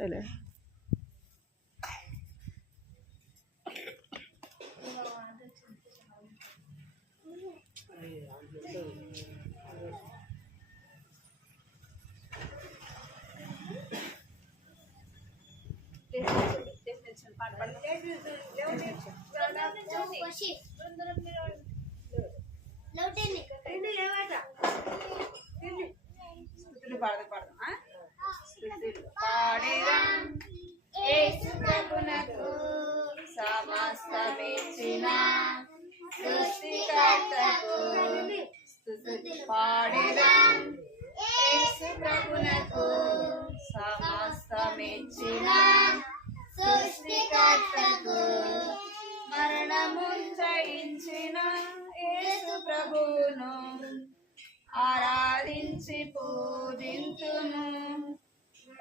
వస్తాయిలే. సమస్తమిచ్చిన సృష్టికర్తకు పాడెదం. యేసు ప్రభునకు సమస్తమిచ్చిన సృష్టికర్తకు మరణమును జయించిన యేసు ప్రభువును ఆరాధించి పూజింతును.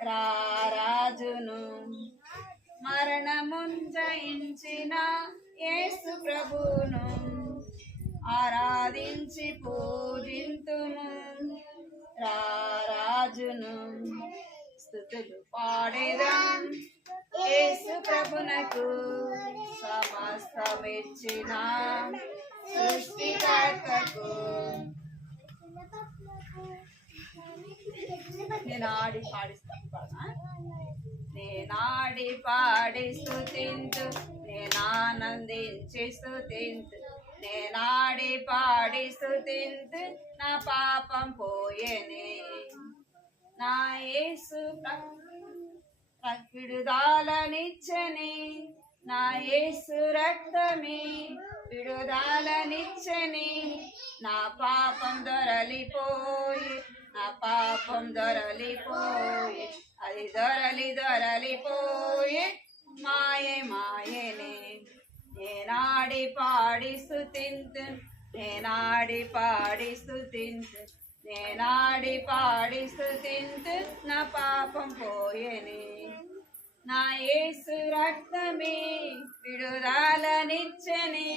రారాజును మరణమును జయించిన యేసు ప్రభువును ఆరాధించి పూజింతును. రారాజును స్తుతులు పాడెదం. యేసు ప్రభునకు సమస్తమిచ్చిన సృష్టికర్తకు. నేను ఆడి పాడి స్తుతింతు, నేను ఆనందించి స్తుతింతు. నేనాడి పాడి స్తుతింతు, నా పాపం పోయేనే. నా యేసు విడుదలనిచ్చని, నా యేసు రక్తమే విడుదలనిచ్చని. నా పాపం దొరలిపోయి, నా పాపం దొరలిపోయి, అది దొరలిపోయి మాయనే. నేనాడి పాడి స్తుతింతు, నేనాడి పాడి స్తుతింతు. నేనాడి పాడి స్తుతింతు, నా పాపం పోయేనే. నా యేసు రక్తమే విడుదలనిచ్చని,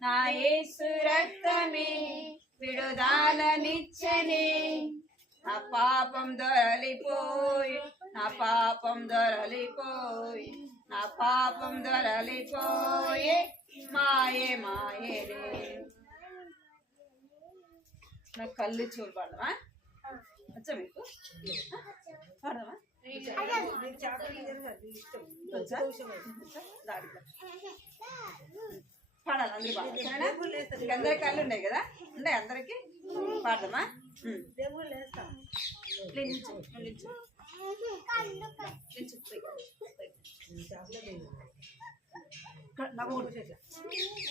నా యేసు రక్తమే విడుదలనిచ్చని. నా పాపం దొరలిపోయి, నా పాపం దొరలిపోయి, నా పాపం దొరలిపోయి మాయనే. నా కళ్ళు చూడు పాడమా? వచ్చా మీకు? పాడమా? పాడాలి అందరూ పాడాలి. అందరి కళ్ళు ఉన్నాయి కదా, ఉన్నాయి అందరికి. పాడదామా?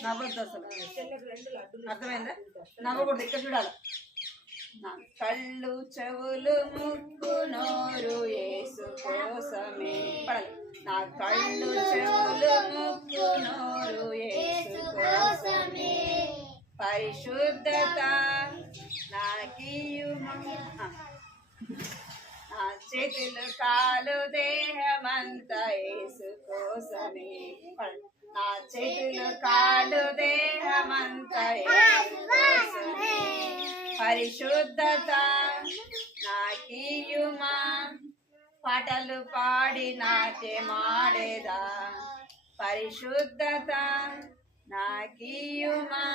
నవ్వద్దు అసలు, అర్థమైందా? నవ్వకూడదు, ఇక్కడ చూడాలి. నా కళ్ళు చెవులు ముక్కు నోరు యేసు కోసమే. పడాలి. నా కళ్ళు చెవులు ముక్కు నోరు యేసు కోసమే. పరిశుద్ధత నాకియుమా. నా చేతులు కాలు దేహమంతా యేసు కోసమే. నా చేతులు కాలు దేహమంతా యేసు కోసమే. పరిశుద్ధత నాకియుమా. పాటలు పాడి నాట్యమాడేదా. పరిశుద్ధత నాకియుమా.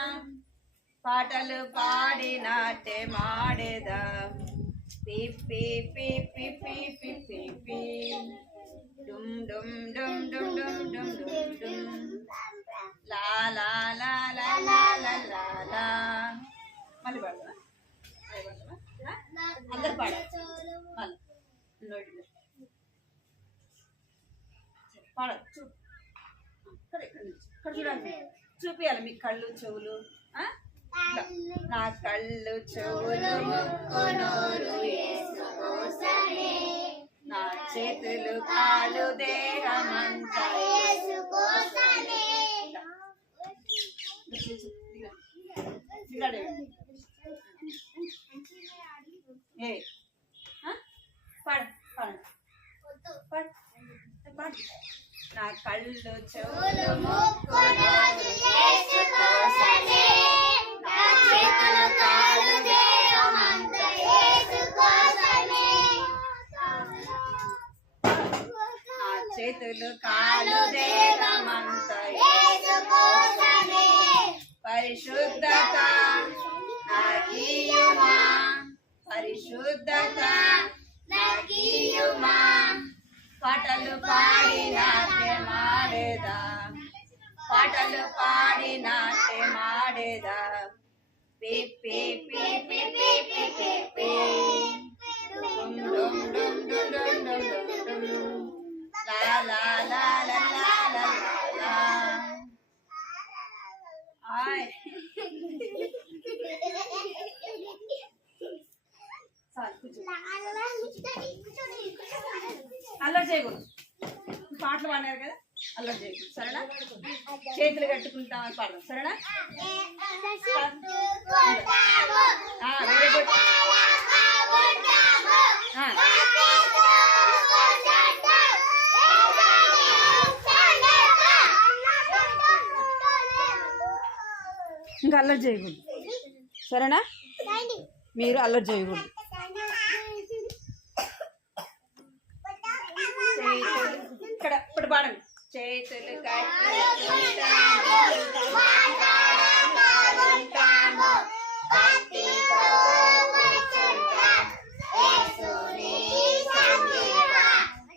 పాటలు పాడి నాట్యమాడేదా. పిప్పి పిప్పి పిప్పి పిప్పి డుమ్ డుమ్ డుమ్ డుమ్ డుమ్ డుమ్ డుమ్ డుమ్ లా లా లా లా లా లా లా. మళ్ళీ పాడదా? అందరు పాడాలి. పాడాలి. ఇక్కడ చూడండి, చూపియాలి మీ కళ్ళు చెవులు. నా కళ్ళు చెవులు ముక్కు నోరు యేసు కోసమే. నా చేతులు కాలు దేహమంతా యేసు కోసమే. నా కళ్ళు చెవులు ముక్కు నోరు యేసు కోసమే. నా చేతులు కాలు దేహమంతా యేసు కోసమే. పరిశుద్ధత నాకియుమా, పరిశుద్ధత నాకియుమా. పాటలు పాడి నాట్యమాడేదా, పాటలు పాడి నాట్యమాడేదా. పే పే పే పే పే పే పే పే డుమ్ డుమ్ డుమ్ డుమ్ డుమ్ డుమ్ డుమ్ డుమ్. లా లా లా లా లా లా లా. ఆయ్ అల్లరి చేయకూడదు. పాటలు పాడినారు కదా, అల్లరి చేయకూడదు. సరేనా? చేతులు కట్టుకుంటామని పాడదాం. సరేనా? Very good. ఇంకా అల్లరి చేయకూడదు. సరేనా? మీరు అల్లరి చేయకూడదు. ఇక్కడ ఇప్పుడు పాడండి. చేతులు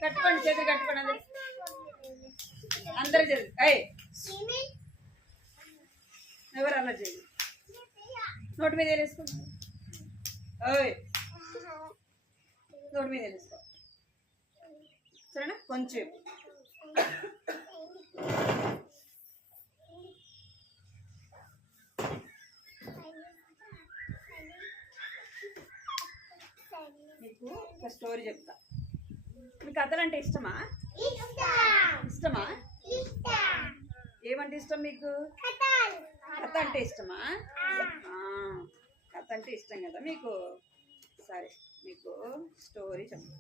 కట్టుకోండి, చేతులు కట్టుకోండి. అందరూ చేతులు. ఎవరు అలా చేయండి. నోటి మీద వేసుకో. నోటి మీద వేసుకో. సరేనా? కొంచెం మీకు ఒక స్టోరీ చెప్తా. మీకు కథలు అంటే ఇష్టమా? ఇష్టమా? ఏమంటే ఇష్టం మీకు? కథ అంటే ఇష్టమా? కథ అంటే ఇష్టం కదా మీకు. సరే, మీకు స్టోరీ చెప్తా.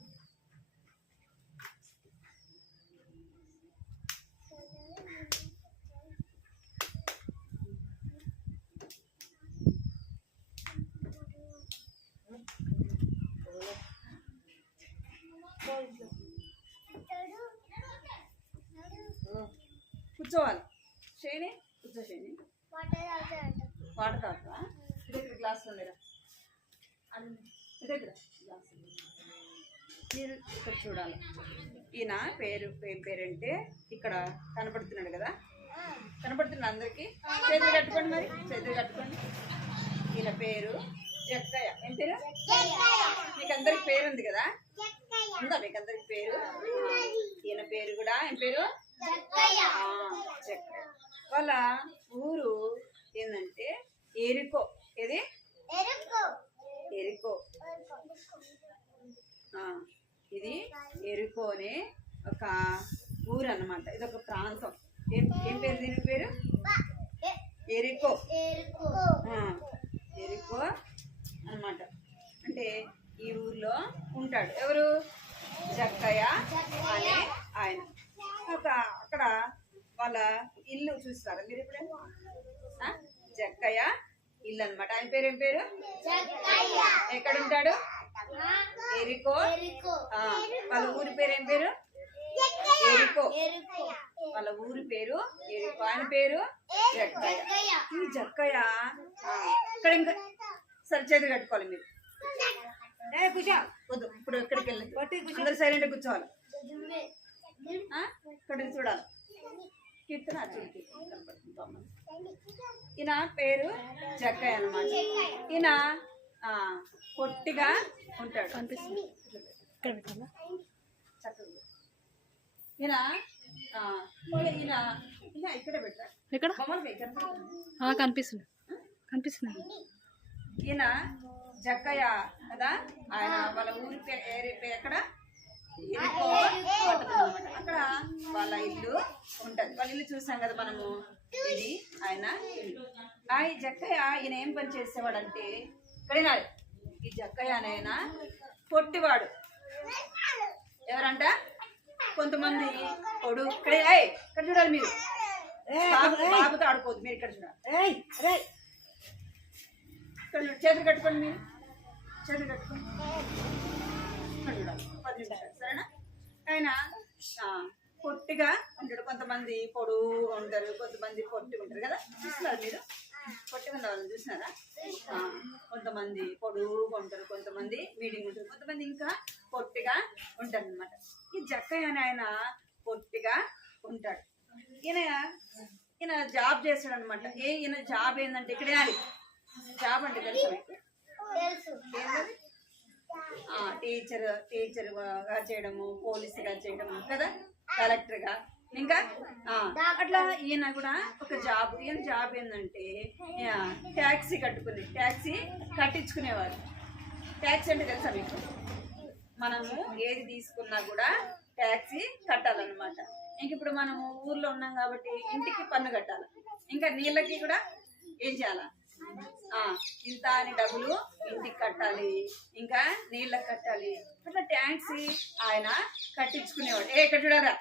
కూర్చోవాలి. షేని కూర్చో. షేని వాటర్ తాగుతా. ఇదెక్కడ గ్లాస్ ఉండేరా? ఇదెక్కడ గ్లాస్? మీరు ఇక్కడ చూడాలి. ఈయన పేరు ఏం పేరంటే ఇక్కడ కనపడుతున్నాడు కదా, కనపడుతున్నాడు అందరికి. చేతులు కట్టుకోండి, మరి చేతులు కట్టుకోండి. ఈయన పేరు జక్కయ్య. ఏం పేరు? మీకు అందరికి పేరు ఉంది కదా, ఉందా మీకు అందరికి పేరు? ఈయన పేరు కూడా ఏం పేరు? జక్కయ్య. వాళ్ళ ఊరు ఏంటంటే ఎరికో. ఏది? ఎరికో. ఇది ఎరికో అనే ఒక ఊరు అన్నమాట. ఇది ఒక ప్రాంతం. ఏం పేరు దీని పేరు? ఎరికో. ఎరికో అన్నమాట. అంటే ఈ ఊర్లో ఉంటాడు ఎవరు? జక్కయ్య అనే ఆయన. అక్కడ వాళ్ళ ఇల్లు చూస్తారా మీరు ఎప్పుడైనా? జక్కయ్య ఇల్లు అన్నమాట. ఆయన పేరు ఏం పేరు? ఎక్కడ ఉంటాడు? ఎరికో. వాళ్ళ ఊరి పేరు ఏం పేరు? ఎరికో. వాళ్ళ ఊరి పేరు ఎరికో. ఆయన పేరు జక్కయ్య. ఈ జక్కయ్య ఇక్కడ ఇంకా సరి చేతులు కట్టుకోవాలి మీరు. కూర్చో వద్దు. ఇప్పుడు ఎక్కడికి వెళ్ళి అందరు సైలెంట్ కూర్చోవాలి. ఇక్కడ చూడాలి. కీర్తన ఈయన పేరు జక్కయ్య అన్నమాట. ఈయన పొట్టిగా ఉంటాడు. కనిపిస్తుంది ఈయన ఇక్కడే పెట్టారు. ఇక్కడ కనిపిస్తుంది కనిపిస్తుంది. ఈయన జక్కయ్య కదా. ఆయన వాళ్ళ ఊరి పేరు ఎక్కడ? అక్కడ వాళ్ళ ఇల్లు ఉంటది. వాళ్ళ ఇల్లు చూసాం కదా మనము. ఇది ఆయన ఇల్లు. ఈ జక్కయ్య ఈయన ఏం పని చేసేవాడంటే, ఇక్కడ ఈ జక్కయ్య ఆయన పొట్టివాడు. ఎవరంట? కొంతమంది పొడు. ఇక్కడ చూడాలి మీరు. బాబుతో ఆడుకోవద్దు మీరు. ఇక్కడ చూడాలి. ఇక్కడ చేతులు కట్టుకోండి. మీరు చేతులు కట్టుకోండి. ఇక్కడ చూడాలి 10 నిమిషాలు. సరేనా? ఆయన పొట్టిగా ఉంటాడు. కొంతమంది పొడుగు ఉంటారు, కొంతమంది పొట్టి ఉంటారు కదా. చూస్తున్నారు మీరు? చూసినారా? కొంతమంది పొడుగుగా ఉంటారు, కొంతమంది మీడియం ఉంటారు, కొంతమంది ఇంకా పొట్టిగా ఉంటారు అనమాట. ఈ జక్కయ్య అని ఆయన పొట్టిగా ఉంటాడు. ఈయన జాబ్ చేస్తాడు అనమాట. ఈయన జాబ్ ఏంటంటే ఇక్కడ జాబ్ అంటే తెలుసా మీకు? టీచర్గా చేయడము, పోలీసుగా చేయడము కదా, కలెక్టర్గా, ఇంకా అట్లా ఈయన కూడా ఒక జాబ్. ఈయన జాబ్ ఏంటంటే ట్యాక్సీ కట్టించుకునేవారు. ట్యాక్సీ అంటే తెలుసా మీకు? మనము ఏది తీసుకున్నా కూడా ట్యాక్సీ కట్టాలన్నమాట. ఇంక ఇప్పుడు మనము ఊర్లో ఉన్నాం కాబట్టి ఇంటికి పన్ను కట్టాలి, ఇంకా నీళ్ళకి కూడా ఏం చేయాలా, ఇంత అని డబ్బులు ఇంటికి కట్టాలి, ఇంకా నీళ్ళకి కట్టాలి. అట్లా ట్యాక్సీ ఆయన కట్టించుకునేవాడు. ఇక్కడ చూడారా,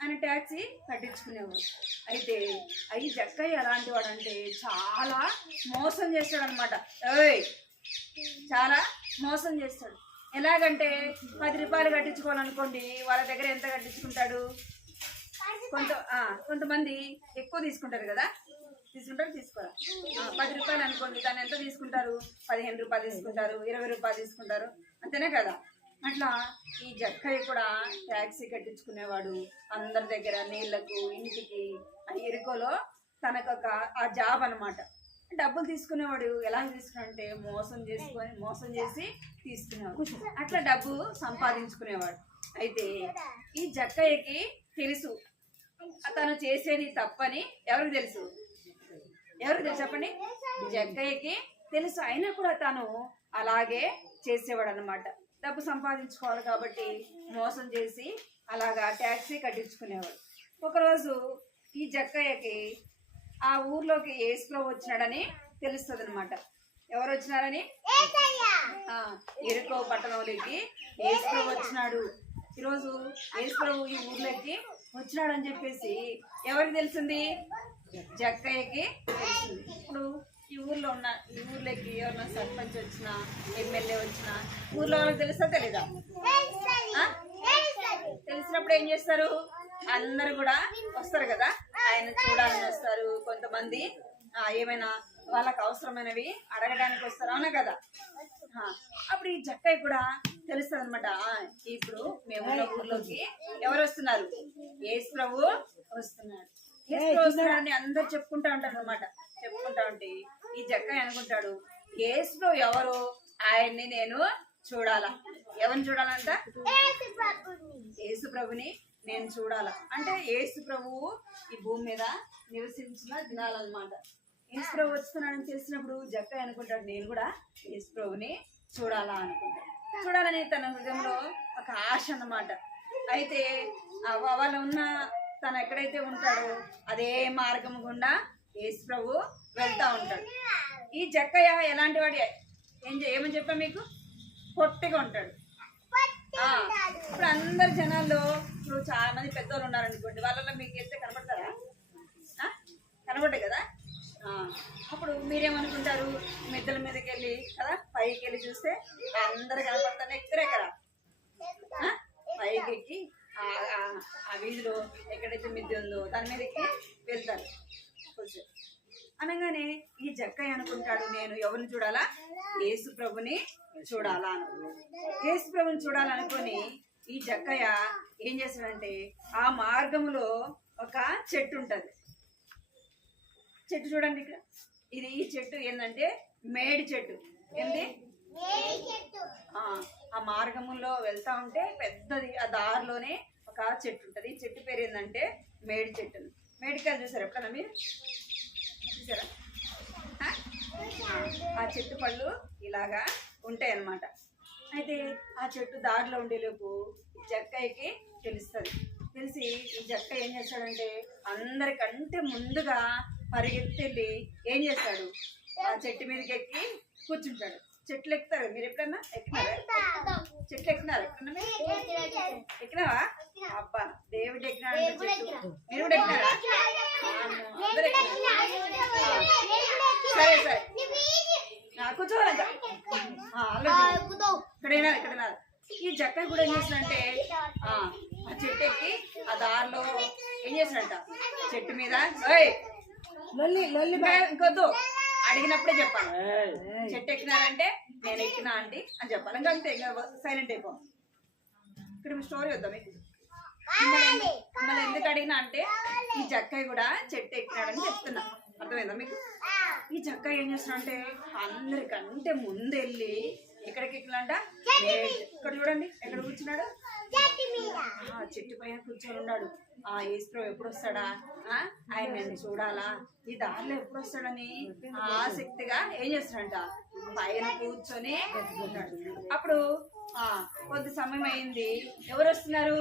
ఆయన ట్యాక్సీ కట్టించుకునేవాడు. అయితే అవి జక్కయ్య ఎలాంటి వాడు అంటే చాలా మోసం చేస్తాడు అనమాట. చాలా మోసం చేస్తాడు. ఎలాగంటే 10 రూపాయలు కట్టించుకోవాలనుకోండి, వాళ్ళ దగ్గర ఎంత కట్టించుకుంటాడు? కొంతమంది ఎక్కువ తీసుకుంటారు కదా, తీసుకోరా. 10 రూపాయలు అనుకోండి, దాన్ని ఎంత తీసుకుంటారు? 15 రూపాయలు తీసుకుంటారు, 20 రూపాయలు తీసుకుంటారు, అంతేనే కదా. అట్లా ఈ జక్కయ్య కూడా ట్యాక్సీ కట్టించుకునేవాడు. అందరి దగ్గర నీళ్లకు, ఇంటికి, ఇరుకోలో తనకొక ఆ జాబ్ అనమాట. డబ్బులు తీసుకునేవాడు. ఎలా తీసుకున్నాడంటే మోసం చేసి తీసుకునేవాడు. అట్లా డబ్బు సంపాదించుకునేవాడు. అయితే ఈ జక్కయ్యకి తెలుసు తను చేసేది తప్పని. ఎవరికి తెలుసు చెప్పండి? జక్కయ్యకి తెలుసు. అయినా కూడా తను అలాగే చేసేవాడు అనమాట. డబ్బు సంపాదించుకోవాలి కాబట్టి మోసం చేసి అలాగా ట్యాక్సీ కట్టించుకునేవాడు. ఒకరోజు ఈ జక్కయ్యకి ఆ ఊర్లోకి యేసుప్రభు వచ్చినాడని తెలుస్తుంది అనమాట. ఎవరు వచ్చినారని? ఎరుకో పట్టణంలోకి యేసుప్రభు వచ్చినాడు. ఈరోజు యేసుప్రభు ఈ ఊర్లోకి వచ్చినాడు అని చెప్పేసి ఎవరికి తెలిసింది? జక్కయ్యకి తెలిసింది. ఇప్పుడు ఈ ఊర్లోకి ఎవరైనా సర్పంచ్ వచ్చినా, ఎమ్మెల్యే వచ్చినా ఊర్లో వాళ్ళకి తెలుసా తెలీదా? తెలిసినప్పుడు ఏం చేస్తారు? అందరు కూడా వస్తారు కదా, ఆయన చూడాలని వస్తారు. కొంతమంది ఏమైనా వాళ్ళకి అవసరమైనవి అడగడానికి వస్తారు, అవునా కదా. అప్పుడు ఈ జక్కయ్య కూడా తెలుస్తుంది అనమాట. ఇప్పుడు మేము ఊర్లోకి ఎవరు వస్తున్నారు? యేసుప్రభు వస్తున్నాడు. యేసుప్రభు వస్తున్నాడని అందరు చెప్పుకుంటా ఉంటారు అనమాట. చెప్పుకుంటా ఉంటే ఈ జక్కయ్య అనుకుంటాడు, యేసుప్రభు ఎవరు? ఆయన్ని నేను చూడాలా. ఎవరిని చూడాలంట? యేసుప్రభుని నేను చూడాలా. అంటే యేసుప్రభువు ఈ భూమి మీద నివసించిన దినాలన్నమాట. యేసుప్రభు వస్తున్నాడని తెలిసినప్పుడు జక్కయ్య అనుకుంటాడు, నేను కూడా యేసుప్రభుని చూడాలా అనుకుంటాడు. చూడాలని తన హృదయంలో ఒక ఆశ అన్నమాట. అయితే వాళ్ళు ఉన్న తను ఎక్కడైతే ఉంటాడో అదే మార్గం గుండా యేసుప్రభు వెళ్తా ఉంటాడు. ఈ జక్కయ్య ఎలాంటి వాడు? ఏమని చెప్పా మీకు? పొట్టిగా ఉంటాడు. ఇప్పుడు అందరు జనాల్లో ఇప్పుడు చాలా మంది పెద్దోళ్ళు ఉన్నారనుకోండి, వాళ్ళలో మీకు వెళ్తే కనబడతారా? కనబడ్డాయి కదా. అప్పుడు మీరేమనుకుంటారు? మిద్దల మీదకి వెళ్ళి కదా, పైకి వెళ్ళి చూస్తే అందరు కనపడతారు. ఎక్కుతారు ఎక్కడ? పైకి ఎక్కి ఆ వీధిలో ఎక్కడైతే మిద్దె ఉందో దాని మీదకి వెళ్తారు. అనగానే ఈ జక్కయ్య అనుకుంటాడు, నేను ఎవరిని చూడాలా? యేసుప్రభుని చూడాలా అనుకున్నాడు. యేసుప్రభుని చూడాలనుకొని ఈ జక్కయ్య ఏం చేస్తాడంటే ఆ మార్గంలో ఒక చెట్టు ఉంటది. చెట్టు చూడండి ఇక్కడ. ఈ చెట్టు ఏంటంటే మేడి చెట్టు. ఏంది? ఆ మార్గములో వెళ్తా ఉంటే పెద్దది, ఆ దారిలోనే ఒక చెట్టు ఉంటది. ఈ చెట్టు పేరు ఏంటంటే మేడి చెట్టు. మేడికాయలు చూసారు ఎప్పుడన్నా మీరు? చూసారా? ఆ చెట్టు పళ్ళు ఇలాగా ఉంటాయి అన్నమాట. అయితే ఆ చెట్టు దారిలో ఉండేలోపు జక్కయ్యకి తెలుస్తుంది. తెలిసి ఈ జక్కయ్య ఏం చేస్తాడంటే అందరికంటే ముందుగా పరిగెత్తి ఏం చేస్తాడు? ఆ చెట్టు మీదకి ఎక్కి కూర్చుంటాడు. చెట్లు ఎక్కుతారు. మీరు ఎప్పుడన్నా ఎక్కినారా? చెట్లు ఎక్కినారు? ఎక్కినావా? అబ్బా, దేవుడు ఎక్కినాడు. మీరు కూడా ఎక్కినారా? సరే సరే కూర్చోవాలంట. ఇక్కడ ఈ జక్కయ్య కూడా ఏం చేసినంటే ఆ చెట్టు ఎక్కి ఆ దారిలో ఏం చేసినట్ట చెట్టు మీద ఇంకొద్దు అడిగినప్పుడే చెప్పాలి. చెట్టు ఎక్కినారంటే నేను ఎక్కినా ఆంటీ అని చెప్పాలి. ఇంకా అంతే, ఇంకా సైలెంట్ అయిపో. ఇక్కడ స్టోరీ వద్దాం మీకు. మిమ్మల్ని ఎందుకు అడిగినా అంటే ఈ జక్కయ్య కూడా చెట్టు ఎక్కినాడని చెప్తున్నా. అర్థమైందా మీకు? ఈ జక్కయ్య ఏం చేస్తున్నా అంటే అందరికంటే ముందు వెళ్ళి ఎక్కడికి ఎక్కినంట, ఇక్కడ చూడండి ఎక్కడ కూర్చున్నాడు, చెట్టు పైన కూర్చొని ఉన్నాడు. యేసు ఎప్పుడు వస్తాడా, ఆయన నేను చూడాలా, ఈ దారిలో ఎప్పుడు వస్తాడని ఆసక్తిగా ఏం చేస్తాడంట, పైన కూర్చొని ఉన్నాడు. అప్పుడు కొద్ది సమయం అయింది. ఎవరు వస్తున్నారు?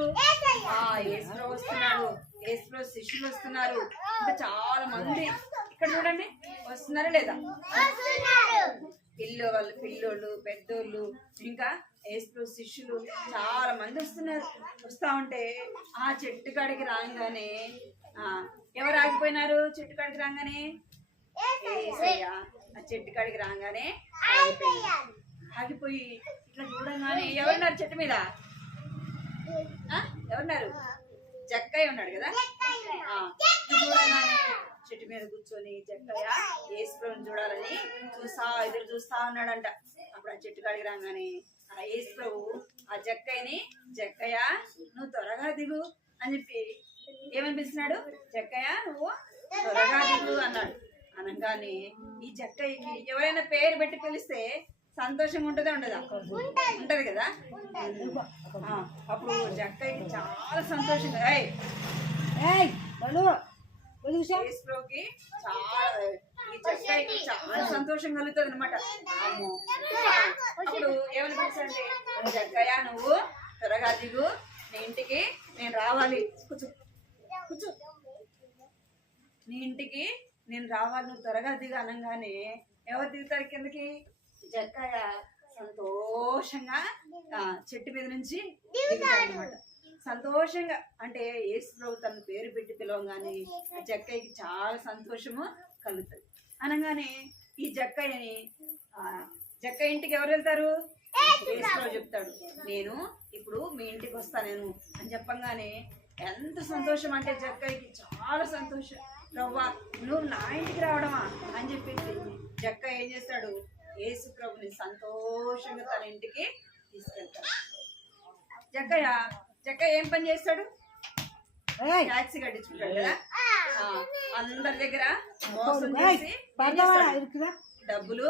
యేసు వస్తున్నాడు. యేసు శిష్యులు వస్తున్నారు. ఇంకా చాలా మంది ఇక్కడ చూడండి వస్తున్నారా లేదా? పిల్లోళ్ళు పెద్దోళ్ళు ఇంకా యేసు శిష్యులు చాలా మంది వస్తున్నారు. వస్తా ఉంటే ఆ చెట్టు కాడికి రాగానే ఎవరు ఆగిపోయినారు? చెట్టు కాడికి రాగానే యేసయ్య ఆ చెట్టు కాడికి రాగానే ఆగిపోయి ఇట్లా చూడంగానే ఎవరున్నారు చెట్టు మీద? ఎవరున్నారు? జక్కయ్య ఉన్నాడు కదా. చూడగానే చెట్టు మీద కూర్చొని జక్కయ్య యేసుప్రభుని చూడాలని ఎదురు చూస్తా ఉన్నాడంట. అప్పుడు ఆ చెట్టు కాడికి రాగానే ఆ యేసుప్రభు ఆ జక్కయ్యని, జక్కయ్య నువ్వు త్వరగా దిగు అని చెప్పి ఏమనిపిస్తున్నాడు? జక్కయ్య నువ్వు త్వరగా దిగు అన్నాడు. అనగానే ఈ జక్కయ్యకి ఎవరైనా పేరు పెట్టి పిలిస్తే సంతోషంగా ఉంటుందా ఉండదా? ఉంటది కదా. అప్పుడు జక్కయ్యకి చాలా సంతోషంగా యేసుప్రభుకి చాలా సంతోషం కలుగుతుంది అనమాట. అప్పుడు ఏమనిపిస్తాడంటే జక్కయ్య నువ్వు త్వరగా దిగు, నీ ఇంటికి నేను రావాలి, కూర్చో నీ ఇంటికి నేను రావాలి, నువ్వు త్వరగా దిగు అనగానే ఎవరు దిగుతారు కిందకి? జక్కయ్య సంతోషంగా చెట్టు మీద నుంచి దిగుతాడు అనమాట. సంతోషంగా అంటే యేసుప్రభు తన పేరు పెట్టి పిలవగానే జక్కయ్యకి చాలా సంతోషము కలుగుతుంది. అనగానే ఈ జక్కయ్య ఇంటికి ఎవరు వెళ్తారు? యేసుప్రభు చెప్తాడు నేను ఇప్పుడు మీ ఇంటికి వస్తాను అని చెప్పంగానే ఎంత సంతోషం అంటే జక్కయ్యకి చాలా సంతోషం. రవ్వ నువ్వు నా ఇంటికి రావడమా అని చెప్పేసి జక్కయ్య ఏం చేస్తాడు? యేసుప్రభుని సంతోషంగా తన ఇంటికి తీసుకెళ్తాడు. జక్కయ్య ఏం పని చేస్తాడు? ట్యాక్సీ కట్టించుకుంటాడు కదా. అందరి దగ్గర మోసం చేసి డబ్బులు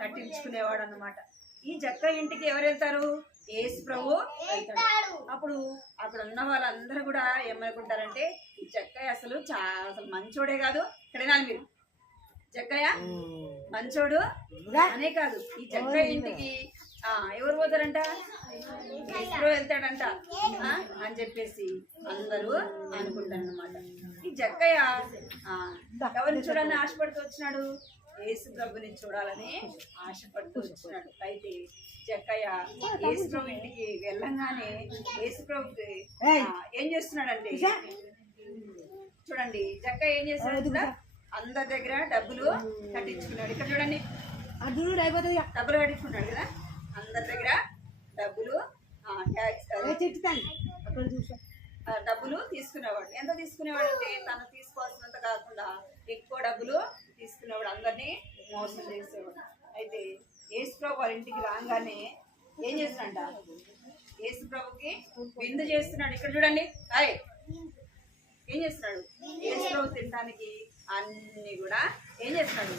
కట్టించుకునేవాడు అన్నమాట. ఈ జక్కయ్య ఇంటికి ఎవరు వెళ్తారు? యేసుప్రభు వెళ్తాడు. అప్పుడు అక్కడ ఉన్న వాళ్ళందరూ కూడా ఏమనుకుంటారంటే ఈ జక్కయ్య అసలు మంచోడే కాదు. ఇక్కడేనా మీరు? జక్కయ్య మంచోడు అనే కాదు, ఈ జక్కయ్య ఇంటికి ఎవరు పోతారంట? యేసుప్రభు వెళ్తాడంట అని చెప్పేసి అందరూ అనుకుంటారు అన్నమాట. ఈ జక్కయ్య ఎవరిని చూడాలని ఆశపడుతూ వచ్చినాడు? యేసుప్రభుని చూడాలని ఆశపడుతూ వచ్చినాడు. అయితే జక్కయ్య యేసుప్రభు ఇంటికి వెళ్ళంగానే యేసుప్రభుకి ఏం చేస్తున్నాడంటే చూడండి జక్కయ్య ఏం చేస్తున్నాడు? అందరి దగ్గర డబ్బులు కట్టించుకున్నాడు. ఇక్కడ చూడండి డబ్బులు కట్టించుకున్నాడు కదా. అందరి దగ్గర డబ్బులు డబ్బులు తీసుకునేవాడు. ఎంత తీసుకునేవాడు అంటే తను తీసుకోవాల్సినంత కాకుండా ఎక్కువ డబ్బులు తీసుకునేవాడు. అందరినీ మోసం చేసేవాడు. అయితే యేసుప్రభు వాళ్ళ ఇంటికి రాగానే ఏం చేస్తున్నాడ? యేసుప్రభుకి విందు చేస్తున్నాడు. ఇక్కడ చూడండి ఏం చేస్తున్నాడు? యేసుప్రభు తినడానికి అన్ని కూడా ఏం చేస్తున్నాడు?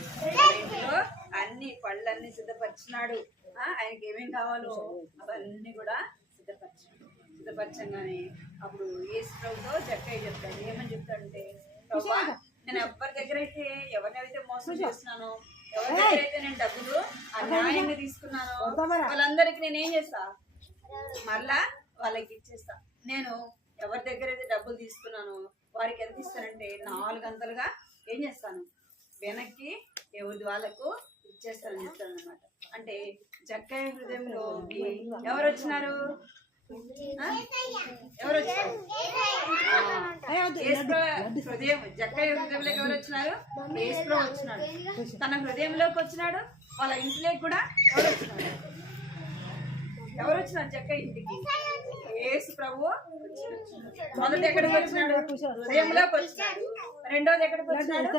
ఇంట్లో అన్ని పళ్ళన్నీ సిద్ధపరిచినాడు. ఆయనకి ఏమేమి కావాలో అవన్నీ కూడా సిద్ధపరచంగానే అప్పుడు యేసుప్రభుతో జక్కయ్య చెప్తాడు. ఏమని చెప్తాడంటే ప్రభా నేను ఎవరి దగ్గర అయితే ఎవరినైతే మోసం చేస్తున్నానో, ఎవరి దగ్గర అయితే నేను డబ్బులు అన్యాయంగా తీసుకున్నానో వాళ్ళందరికీ నేను ఏం చేస్తా? మళ్ళా వాళ్ళకి ఇచ్చేస్తా. నేను ఎవరి దగ్గర అయితే డబ్బులు తీసుకున్నానో వారికి ఎంత ఇస్తానంటే 4 గంటలుగా ఏం చేస్తాను? వెనక్కి ఎవరి వాళ్ళకు ఇచ్చేస్తానని చెప్తాను అనమాట. అంటే జక్కయ్య హృదయంలో ఎవరు వచ్చినారు? ఎవరు వచ్చారు? హృదయం జక్కయ్య హృదయంలోకి ఎవరు వచ్చినారు? యేసుప్రభు వచ్చినాడు. తన హృదయంలోకి వచ్చినాడు. వాళ్ళ ఇంట్లోకి కూడా ఎవరు వచ్చినారు? జక్కయ్య ఇంటికి యేసు ప్రభు మొదట ఎక్కడికి వచ్చినాడు? హృదయంలోకి వచ్చినాడు. రెండోది ఎక్కడికి వచ్చినాడు?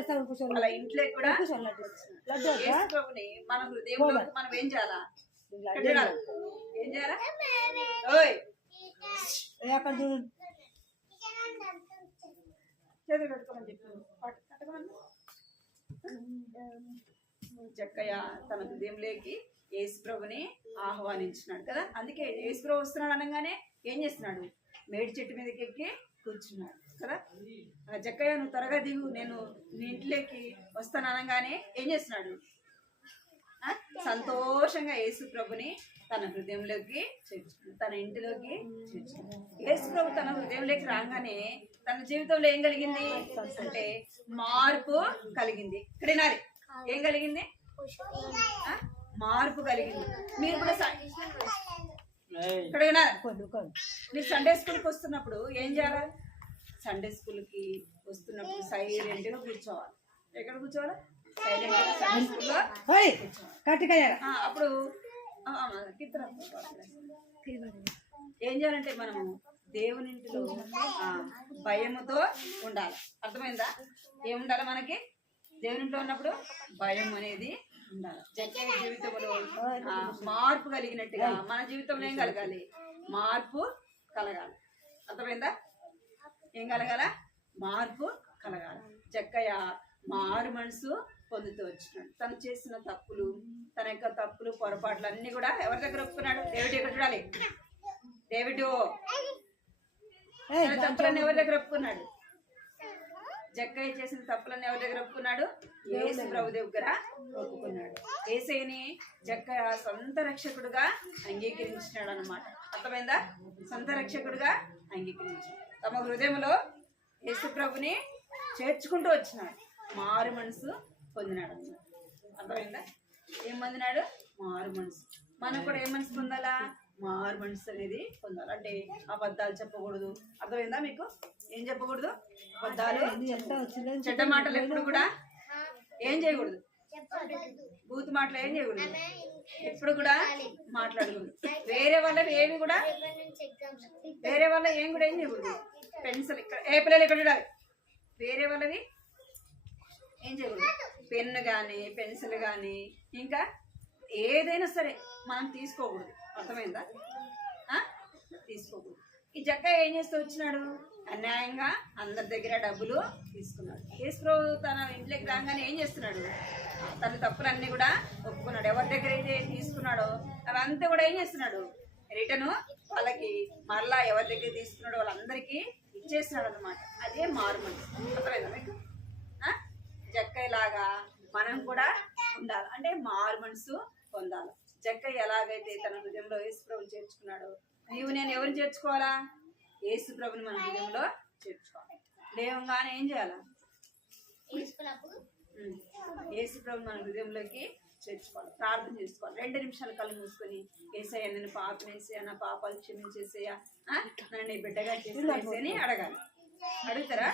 అలా ఇంట్లో కూడా యేసు ప్రభుని మన హృదయంలోకి మనం ఏం చేయాలా? ఏం చేయాలా? ఓయ్ చేతులు కట్టుకోమని చెప్పాను. జక్కయ్య తన హృదయంలోకి యేసు ప్రభుని ఆహ్వానించినాడు కదా. అందుకే యేసు ప్రభు వస్తున్నాడు అనగానే ఏం చేస్తున్నాడు? మేడి చెట్టు మీదకి ఎక్కి కూర్చున్నాడు కదా. జక్కయ్య నువ్వు త్వరగా దిగు, నేను నీ ఇంట్లోకి వస్తాను అనగానే ఏం చేస్తున్నాడు? సంతోషంగా యేసు ప్రభుని తన హృదయంలోకి చేర్చుకున్నాడు, తన ఇంటిలోకి చేర్చుకున్నాడు. యేసు ప్రభు తన హృదయంలోకి రాగానే తన జీవితంలో ఏం కలిగింది అంటే మార్పు కలిగింది. ఇక్కడ వినాలి, ఏం కలిగింది? మార్పు కలిగింది. మీరు కూడా ఇక్కడ వినాలి. మీరు సండే స్కూల్కి వస్తున్నప్పుడు ఏం చేయాలి? సండే స్కూల్కి వస్తున్నప్పుడు సైలెంట్ గా కూర్చోవాలి. ఎక్కడ కూర్చోవాలి? సైలెంట్ గా సండే స్కూల్లో కూర్చోవాలి. అప్పుడు ఏం చేయాలంటే మనము దేవుని ఇంటిలో భయముతో ఉండాలి. అర్థమైందా? ఏముండాలి మనకి? దేవుని ఇంట్లో ఉన్నప్పుడు భయం అనేది ఉండాలి. జక్కయ్య జీవితంలో మార్పు కలిగినట్టుగా మన జీవితంలో ఏం కలగాలి? మార్పు కలగాలి. అర్థమైందా? ఏం కలగాల? మార్పు కలగాలి. జక్కయ్య మారు మనసు పొందుతూ వచ్చినాడు. తను చేసిన తప్పులు, తన యొక్క తప్పులు పొరపాట్లు అన్ని కూడా ఎవరి దగ్గర ఒప్పుకున్నాడు? డేవిడ్ ఎక్కడ చూడాలి? డేవిడ్ తప్పులన్నీ ఎవరి దగ్గర ఒప్పుకున్నాడు? జక్కయ్య చేసిన తప్పులన్నీ ఎవరి దగ్గర ఒప్పుకున్నాడు? యేసు ప్రభు దగ్గర ఒప్పుకున్నాడు. యేసయ్యని జక్కయ్య సొంత రక్షకుడుగా అంగీకరించినాడు అన్నమాట. అర్థమైందా? సొంత రక్షకుడుగా అంగీకరించాడు. తమ హృదయంలో యేసు ప్రభుని చేర్చుకుంటూ వచ్చినాడు. మారు మనసు పొందినాడు అన్నమాట. అర్థమైందా? ఏం పొందినాడు? మారు మనసు. మనం కూడా ఏం మనసు పొందాలా? మారు మనసు అనేది పొందాలి. అంటే అబద్ధాలు చెప్పకూడదు. అర్థమైందా మీకు? ఏం చెప్పకూడదు? అబద్ధాలు, చెడ్డ మాటలు ఎప్పుడు కూడా ఏం చేయకూడదు. బూత్ మాటలు ఏం చేయకూడదు. ఎప్పుడు కూడా మాట్లాడకూడదు. వేరే వాళ్ళవి ఏమి కూడా వేరే వాళ్ళ ఏం కూడా ఏం చేయకూడదు. పెన్సిల్ ఇక్కడ ఏ పిల్లలు ఇక్కడ చూడాలి. వేరే వాళ్ళవి ఏం చేయకూడదు. పెన్ను కానీ పెన్సిల్ కానీ ఇంకా ఏదైనా సరే మనం తీసుకోకూడదు. అర్థమైందా? తీసుకోకూడదు. ఈ జక్కయ్య ఏం చేస్తూ వచ్చినాడు? అన్యాయంగా అందరి దగ్గర డబ్బులు తీసుకున్నాడు. యేసు ప్రభు తన ఇంట్లోకి రాగానే ఏం చేస్తున్నాడు? తన తప్పులన్నీ కూడా ఒప్పుకున్నాడు. ఎవరి దగ్గర అయితే తీసుకున్నాడో అవంతా కూడా ఏం చేస్తున్నాడు? రిటర్న్ వాళ్ళకి మరలా ఎవరి దగ్గర తీసుకున్నాడో వాళ్ళందరికీ ఇచ్చేస్తున్నాడు అన్నమాట. అదే మారు మనసు. అర్థమైందా మీకు? జక్కయ్య లాగా మనం కూడా ఉండాలి. అంటే మారు మనసు పొందాలి. జక్కయ్య ఎలాగైతే తన హృదయంలో యేసు ప్రభుని చేర్చుకున్నాడో నీవు నేను ఎవరిని చేర్చుకోవాలా? యేసు ప్రభుని మన హృదయంలో చేర్చుకోవాలి. లేవంగానే ఏం చేయాలా? యేసు ప్రభుని మన హృదయంలోకి చేర్చుకోవాలి. ప్రార్థన చేసుకోవాలి. 2 నిమిషాలు కళ్ళు మూసుకొని యేసయ్య నేను పాపనేసేయా, నా పాపాలు క్షమించేసేయా, నన్ను నీ బిడ్డగా చేసేసి అని అడగాలి. అడుగుతారా?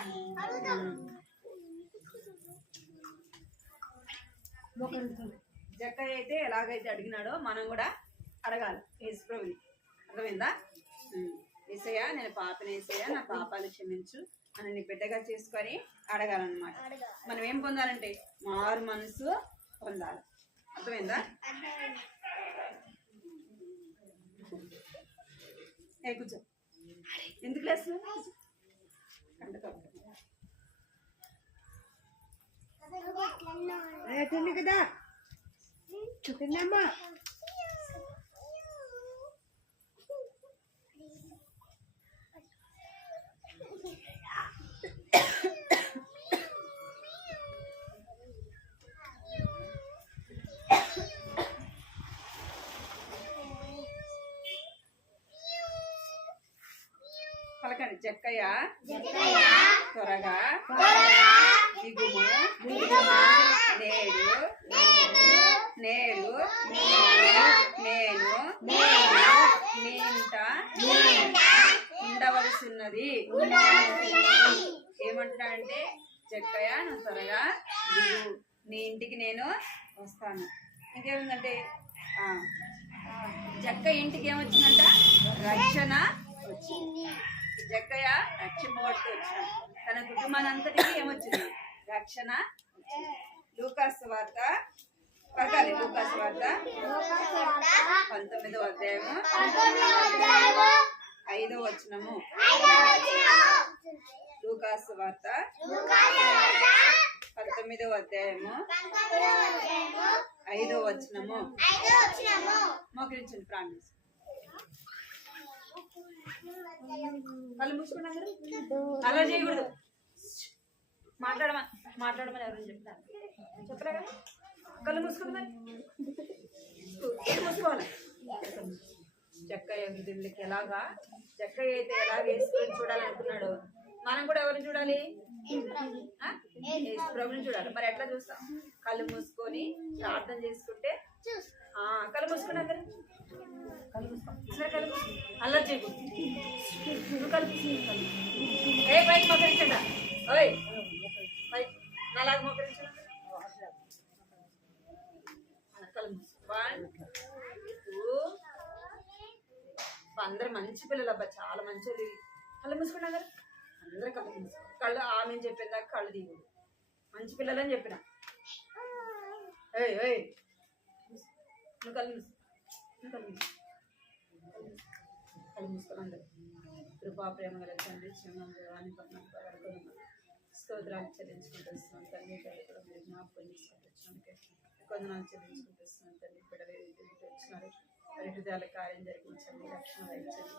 జక్కయ్య అయితే ఎలాగైతే అడిగినాడో మనం కూడా అడగాలి యేసు ప్రభుని. అర్థమైందా? యేసయ్య నేను పాపనేసేయా, నా పాపాలు క్షమించు అని నీ బిడ్డగా చేసుకొని అడగాలన్నమాట. మనం ఏం పొందాలంటే మారు మనసు పొందాలి. అర్థమైందా? ఏ కూర్చో. ఎందుకు లేసు? కదా చూపిందమ్మా. పలకండి. జక్కయ్య త్వరగా దిగుము, నేడు నేడు నేను నీ ఇంట ఉండవలసినది. ఏమంటున్నాడంటే జక్కయ్య నువ్వు త్వరగా దిగు, నీ ఇంటికి నేను వస్తాను. ఇంకేముందంటే జక్కయ్య ఇంటికి ఏమొచ్చిందంట? రక్షణ వచ్చింది. జక్కయ్య రక్షింపబడుతూ వచ్చినాడు. తన కుటుంబానంతటికి ఏమొచ్చింది? రక్షణ వచ్చింది. లూకాసు వార్త పరకాలి. లూకాసు వార్త 19వ అధ్యాయము 5వ వచనము. లూకాసు వార్త 19వ అధ్యాయము 5వ వచనము. మోకరించండి ప్రాణం. కళ్ళు మూసుకున్నారు. అలా చేయకూడదు. మాట్లాడమని ఎవరైనా చెప్తారు? చెప్పలే కదా. కళ్ళు మూసుకున్నారు. మూసుకోవాలి. జక్కయ్య హృదయులకి ఎలాగా జక్కయ్య అయితే ఎలాగ వేసుకొని చూడాలనుకున్నాడు, మనం కూడా ఎవరిని చూడాలి? ప్రభుని చూడాలి. మరి ఎట్లా చూస్తాం? కళ్ళు మూసుకొని ప్రార్థన చేసుకుంటే. కళ్ళు మూసుకున్నా కదా. కళ్ళు మూసుకో. కళ్ళు మూసుకో. అల్లరి చేయకూడదు. ఏ పైకి మోకరించండా? ఓయ్ పైకి నాలాగా మోకరించండి. కళ్ళు మూసుకో. 1 2. అందరు మంచి పిల్లలు అబ్బా, చాలా మంచి. కళ్ళు మూసుకున్నా కదా. అందరూ కళ్ళు మూసుకో. కళ్ళు ఆమె చెప్పిన దాకా కళ్ళు తీయకూడదు. మంచి పిల్లలు అని చెప్పిన. నువ్వు కళ్ళు మూసుకో. కళ్ళు మూసుకో. అందరు కృపా ప్రేమ గల తండ్రి క్షేమాన్ని స్తోత్రాలు చెల్లించుకుంటూ వస్తున్నాం తండ్రి. కూడా మీరు జ్ఞాపకం చేసుకుంటూ కొందనాలు చెల్లించుకుంటూ వస్తున్నాం తండ్రి. బిడ్డలు వచ్చినారు. వారి హృదయాల కార్యం జరిగించండి. రక్షణ ఇచ్చండి.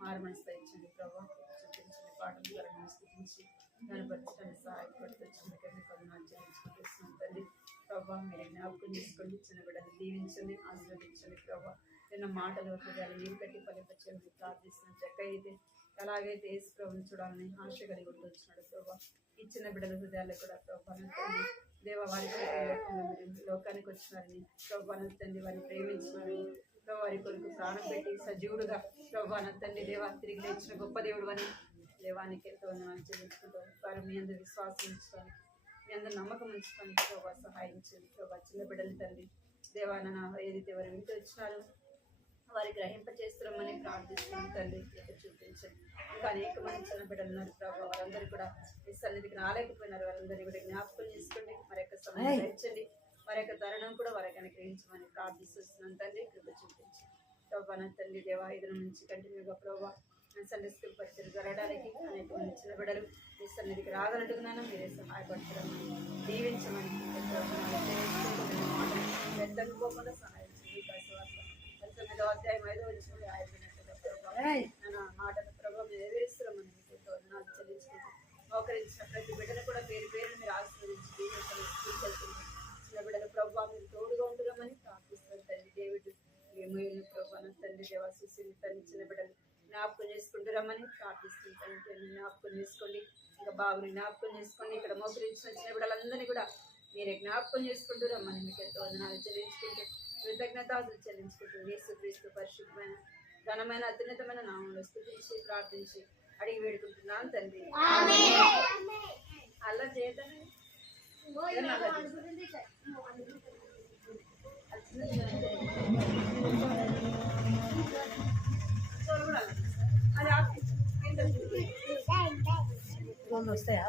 మారు మనసు ఇచ్చండి. ప్రభావం చూపించండి. పాటలు ద్వారా స్థితించి కనపరచడానికి సహాయపడుతూ వచ్చింది కదా. కొందనాలు చెల్లించుకుంటూ వస్తున్నాం తండ్రి. ప్రభావం మీరు జ్ఞాపకం చేసుకోండి. చిన్న బిడ్డలు దీవించండి, ఆశీర్వదించండి. ప్రభావం నిన్న మాటలు హృదయాలు నీరు కట్టి ఫలింపచేయండి ప్రార్థిస్తున్నాం. చెక్క అయితే ఎలాగైతే యేసు ప్రభుని చూడాలని ఆశ కలిగి వచ్చినాడు ప్రభావ. ఈ చిన్న బిడ్డల హృదయాల్లో కూడా ప్రభావం తండ్రి దేవ వారి లోకానికి వచ్చినారని ప్రభావం తండ్రి వారిని ప్రేమించినారని ప్రభావ వారి కొరకు ప్రాణం పెట్టి సజీవుడుగా ప్రభావం తండ్రి దేవా తిరిగి లేచిన గొప్ప దేవుడు అని దేవానికి ఎంతో చెల్లించుకుంటారు. వారు మీ అందరూ విశ్వాసం ఉంచుతానికి, మీ అందరూ నమ్మకం ఉంచుతానికి ప్రభావ సహాయించండి. ప్రభావ చిన్న బిడ్డలు తండ్రి దేవాన ఏదైతే వారు వింటూ వచ్చినారో వారి గ్రహింప చేస్తున్నామని ప్రార్థిస్తున్నాం తండ్రి. చూపించండి. ఇంకా అనేక మంది చిన్న బిడ్డలు ఉన్నారు ప్రభావ. వారందరూ కూడా ఈ సన్నిధికి రాలేకపోయినారు. వారందరినీ కూడా జ్ఞాపకం చేసుకోండి. మరి యొక్క సమయం ధరించండి. మరి యొక్క తరుణం కూడా వారికి అనుగ్రహించమని ప్రార్థిస్తున్నాం తండ్రి. కృప చూపించండి ప్రభావ. తండ్రి దేవా 5 నుంచి కంటిన్యూగా ప్రభావ సండే స్కూల్ పరిచయం జరగడానికి అనేక మంది చిన్న బిడ్డలు ఈ సన్నిధికి రాగలట్టుకున్నాను. మీరే సహాయపడతారని దీవించమని పెద్దనుకోకుండా సహాయం చేయండి. 19వ అధ్యాయం 5వ వచనంలో మాటల ప్రభావం నెరవేరుస్తున్నామని మీకు వందనాలు చెల్లించుకుంటూ మోకరించిన ప్రతి బిడ్డను కూడా పేరు పేరు మీరు ఆశీర్వదించి తీసుకెళ్తుంది. చిన్న బిడ్డల ప్రభావం మీరు తోడుగా ఉంటున్నామని ప్రార్థిస్తారు తండ్రి. దేవుడు ఏమైనా ప్రభావం తండ్రి దేవాశిస్సుని తండ్రి చిన్న బిడ్డలు జ్ఞాపకం చేసుకుంటున్నామని ప్రార్థిస్తుంది తండ్రి. జ్ఞాపకం చేసుకోండి. ఇంకా బాబుని జ్ఞాపకం చేసుకోండి. ఇక్కడ మోకరించిన చిన్న బిడ్డలందరినీ కూడా మీరే జ్ఞాపకం చేసుకుంటున్నామని మీకు ఎంతో వందనాలు చెల్లించుకుంటూ కృతజ్ఞతాలు చెల్లించుకుంటూ యేసుక్రీస్తు పరిశుద్ధమైన ఘనమైన అత్యున్నతమైన నామంలో స్తుతించి ప్రార్థించి అడిగి వేడుకుంటున్నాను తండ్రి. అలా చేయదని అది వస్తాయా?